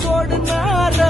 சோடு நாரா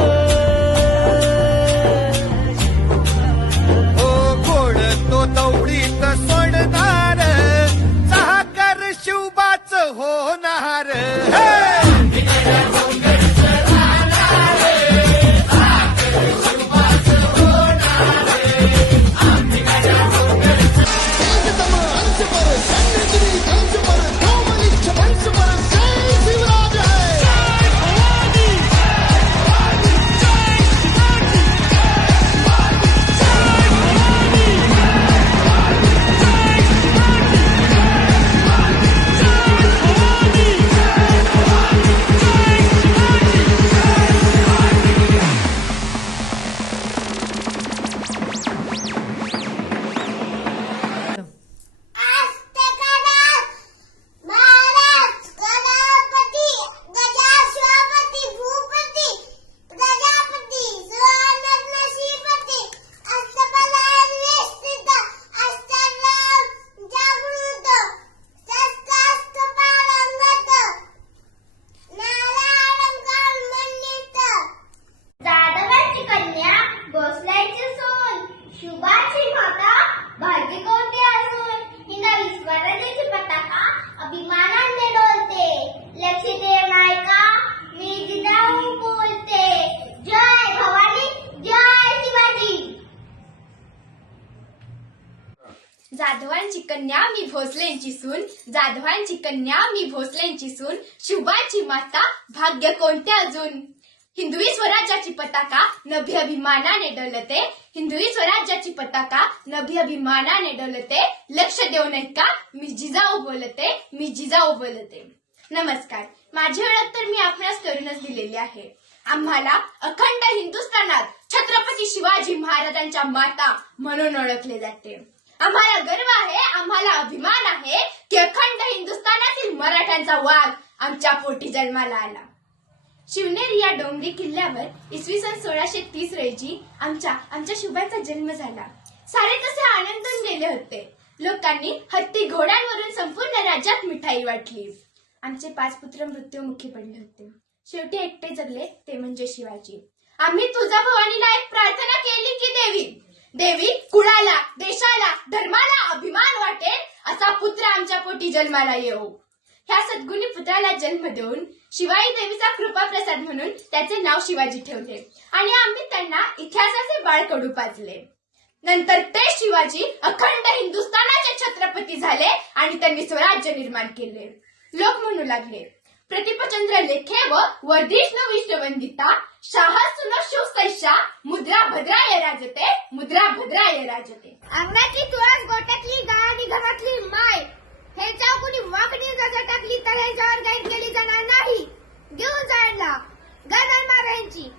जाधवांची कन्या मी भोसलेंची सून जाधवांची कन्या मी भोसलेंची सून शुभाची माता भाग्य कोणते अजून? हिंदवी स्वराज्याची पताका नभी अभिमानाने डोलते हिंदवी स्वराज्याची पताका नभी अभिमानाने डोलते लक्ष देऊ नये का? मी जिजाऊ बोलते मी जिजाऊ बोलते. नमस्कार. माझी ओळख तर मी आपणास करूनच दिलेली आहे. आम्हाला अखंड हिंदुस्थानात छत्रपती शिवाजी महाराजांच्या माता म्हणून ओळखले जाते. आम्हाला गर्व आहे आम्हाला अभिमान आहे की अखंड हिंदुस्थानातील मराठ्यांचा वाघ आमच्या पोटी जन्माला आला. शिवनेरी या डोंगरी किल्ल्यावर इसवी सन सोळाशे तीस रोजी आमच्या आमच्या शुभाचा जन्म झाला. सारे तसे आनंदून गेले होते. लोकांनी हत्ती घोड्यांवरून संपूर्ण राज्यात मिठाई वाटली. आमचे पाच पुत्र मृत्यूमुखी पडले होते. शेवटी एकटे जगले ते म्हणजे शिवाजी. आम्ही तुझा भवानीला एक प्रार्थना केली की देवी. देवी कुळाला देशाला धर्माला अभिमान वाटेल असा पुत्र आमच्या पोटी जन्माला येऊ. ह्या सद्गुणी पुत्राला जन्म देऊन शिवाई देवीचा कृपा प्रसाद म्हणून त्याचे नाव शिवाजी ठेवले. आणि आम्ही त्यांना इतिहासाचे बाळकडू पाजले. नंतर ते शिवाजी अखंड हिंदुस्थानाचे छत्रपती झाले आणि त्यांनी स्वराज्य निर्माण केले. लोक म्हणू लागले प्रतिपचंद्र लेखे व वर्धिष्णू विष्णुवंदिता शाहसुन शिवसैषा मुद्रा भद्राय राजते मुद्रा भद्राय राजते अंगणातली तुळस गोट्यातली गाय आणि घरातली माय ह्याच्यावर कुणी वाकडी नजर टाकली तर ह्याच्यावर काही केली जाणार नाही घेऊन जायला गदर मारायची